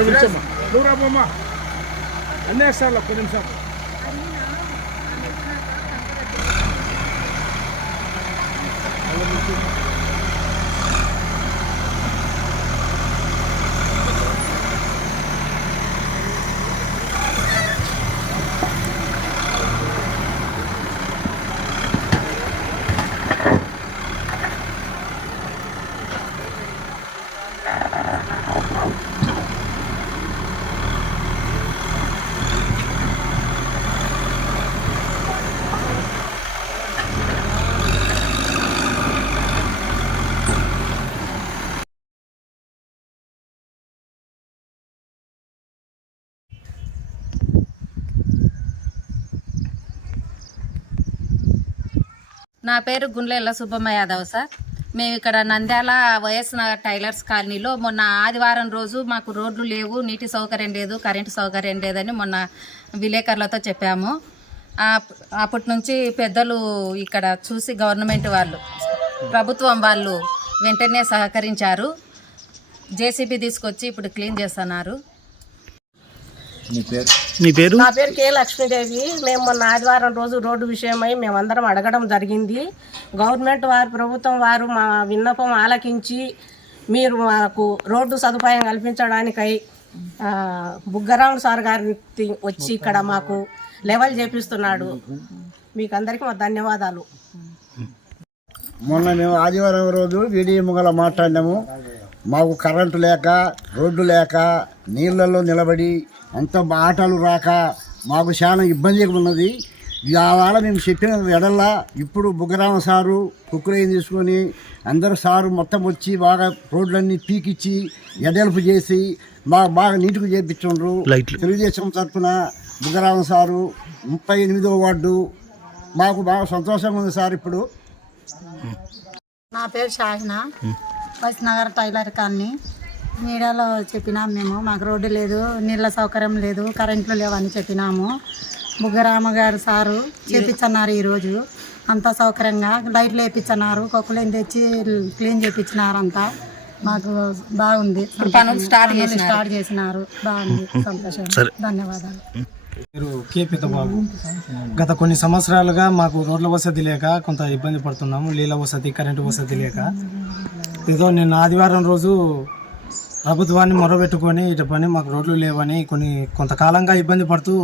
నువ్వు రాబోమ్మా అన్నీ వేస్తారు ఒక్క నిమిషం. నా పేరు గుండ్లెల్ల సుబ్బమ్మ యాదవ్ సార్. మేము ఇక్కడ నంద్యాల వైఎస్ నగర్ టైలర్స్ కాలనీలో మొన్న ఆదివారం రోజు మాకు రోడ్లు లేవు, నీటి సౌకర్యం లేదు, కరెంటు సౌకర్యం లేదని మొన్న విలేకరులతో చెప్పాము. అప్పటి నుంచి పెద్దలు ఇక్కడ చూసి గవర్నమెంట్ వాళ్ళు, ప్రభుత్వం వాళ్ళు వెంటనే సహకరించారు. జేసీబీ తీసుకొచ్చి ఇప్పుడు క్లీన్ చేస్తున్నారు. నా పేరు కే లక్ష్మీదేవి. మేము మొన్న ఆదివారం రోజు రోడ్డు విషయమై మేమందరం అడగడం జరిగింది. గవర్నమెంట్ వారు, ప్రభుత్వం వారు మా విన్నపం ఆలకించి మీరు మాకు రోడ్డు సదుపాయం కల్పించడానికై బుగ్గరాముడు సార్ గారిని వచ్చి ఇక్కడ మాకు లెవెల్ చేపిస్తున్నాడు. మీకు అందరికీ మా ధన్యవాదాలు. మొన్న మేము ఆదివారం రోజు వీడియో ముంగల మాట్లాడినాము. మాకు కరెంటు లేక, రోడ్డు లేక, నీళ్ళల్లో నిలబడి అంత ఆటలు రాక మాకు చాలా ఇబ్బందిగా ఉన్నది. ఇవాళ మేము చెప్పిన ఎడల్లా ఇప్పుడు బుగ్గరామ సారు కుక్కురేని తీసుకొని అందరూ సారు మొత్తం వచ్చి బాగా రోడ్లన్నీ పీకిచ్చి ఎడల్పు చేసి బాగా నీట్గా చేయించుండ్రు. తెలుగుదేశం తరఫున బుగ్గరామ సారు 38వ వార్డు మాకు బాగా సంతోషంగా ఉంది సార్. ఇప్పుడు నా పేరు Shahina, YS Nagar tailor colony. మీడియాలో చెప్పినాం మేము, మాకు రోడ్డు లేదు, నీళ్ళ సౌకర్యం లేదు, కరెంట్లు లేవని చెప్పినాము. బుగ్గరామ గారు సారు చేపించన్నారు. ఈరోజు అంతా సౌకర్యంగా లైట్లు వేయించన్నారు, కొక్కులేని తెచ్చి క్లీన్ చేయించినారు. అంతా మాకు బాగుంది, స్టార్ట్ చేసినారు. బాగుంది, సంతోషం. ధన్యవాదాలు. పేరు కే పెద్దబాబు. గత కొన్ని సంవత్సరాలుగా మాకు రోడ్ల వసతి లేక కొంత ఇబ్బంది పడుతున్నాము. నీళ్ళ వసతి, కరెంటు వసతి లేక ఏదో నిన్న ఆదివారం రోజు ప్రభుత్వాన్ని మొరబెట్టుకొని ఇటు పని మాకు రోడ్లు లేవని కొంతకాలంగా ఇబ్బంది పడుతూ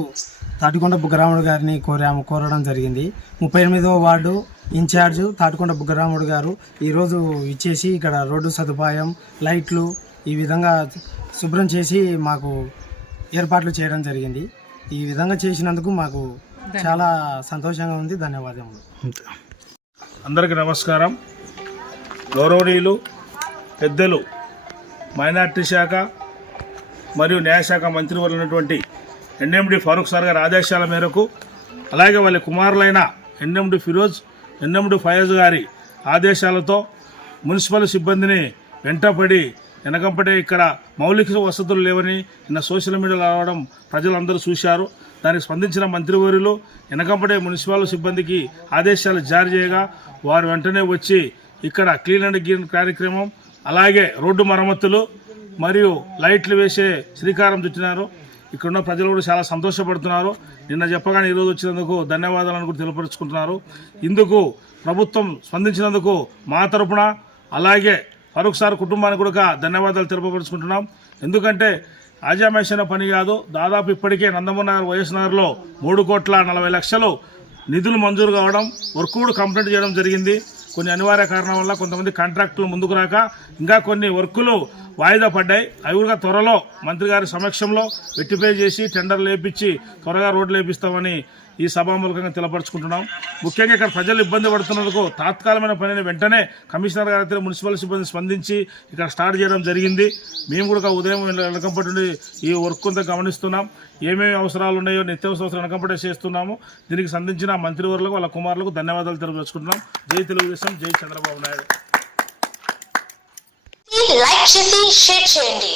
తాటికొండ బుగ్గరాముడు గారిని కోరడం జరిగింది. 38వ వార్డు ఇన్ఛార్జు తాటికొండ బుగ్గరాముడు గారు ఈరోజు ఇచ్చేసి ఇక్కడ రోడ్డు సదుపాయం, లైట్లు ఈ విధంగా శుభ్రం చేసి మాకు ఏర్పాట్లు చేయడం జరిగింది. ఈ విధంగా చేసినందుకు మాకు చాలా సంతోషంగా ఉంది. ధన్యవాదములు. అందరికీ నమస్కారం. గౌరవనీయులు పెద్దలు మైనార్టీ శాఖ మరియు న్యాయశాఖ మంత్రివర్యులైనటువంటి ఎన్ఎండి ఫారూక్ సార్ గారి ఆదేశాల మేరకు, అలాగే వాళ్ళ కుమారులైన ఎన్ఎండి ఫిరోజ్, ఎన్ఎండి ఫయాజ్ గారి ఆదేశాలతో మున్సిపల్ సిబ్బందిని వెంటపడి వెనకంపడే ఇక్కడ మౌలిక వసతులు లేవని నిన్న సోషల్ మీడియాలో రావడం ప్రజలందరూ చూశారు. దానికి స్పందించిన మంత్రివర్యులు వెనకంపడే మున్సిపల్ సిబ్బందికి ఆదేశాలు జారీ చేయగా వారు వెంటనే వచ్చి ఇక్కడ క్లీన్ అండ్ గ్రీన్ కార్యక్రమం, అలాగే రోడ్డు మరమ్మతులు మరియు లైట్లు వేసే శ్రీకారం చుట్టినారు. ఇక్కడున్న ప్రజలు కూడా చాలా సంతోషపడుతున్నారు. నిన్న చెప్పగానే ఈరోజు వచ్చినందుకు ధన్యవాదాలను కూడా తెలియపరుచుకుంటున్నారు. ఇందుకు ప్రభుత్వం స్పందించినందుకు మా తరపున, అలాగే ఫరూక్ సార్ కుటుంబానికి కూడా ధన్యవాదాలు తెలియపరుచుకుంటున్నాం. ఎందుకంటే ఆజామేసిన పని కాదు. దాదాపు ఇప్పటికే నందమూరి నగర్ వైఎస్ నగర్లో 3,40,00,000 నిధులు మంజూరు కావడం, వర్క్ కూడా కంప్లీట్ చేయడం జరిగింది. కొన్ని అనివార్య కారణం వల్ల కొంతమంది కాంట్రాక్టులు ముందుకు రాక ఇంకా కొన్ని వర్కులు వాయిదా పడ్డాయి. అవి కూడా త్వరలో మంత్రి గారి సమక్షంలో వెట్టిఫై చేసి టెండర్లు వేయించి త్వరగా రోడ్లు వేపిస్తామని ఈ సభామూలకంగా తెలపరుచుకుంటున్నాం. ముఖ్యంగా ఇక్కడ ప్రజలు ఇబ్బంది పడుతున్నందుకు తాత్కాలికమైన పనిని వెంటనే కమిషనర్ గారి మున్సిపల్ సిబ్బంది స్పందించి ఇక్కడ స్టార్ట్ చేయడం జరిగింది. మేము కూడా ఉదయం వెనకంపటి ఈ వర్క్ అంతా గమనిస్తున్నాం. ఏమేమి అవసరాలు ఉన్నాయో నిత్యావసర వెనకంపటే చేస్తున్నాము. దీనికి సంబంధించిన మంత్రివర్లకు, వాళ్ళ కుమారులకు ధన్యవాదాలు తెలియజేసుకుంటున్నాం. జై తెలుగుదేశం, జై చంద్రబాబు నాయుడు. లైక్ చేసి షేర్ చేయండి.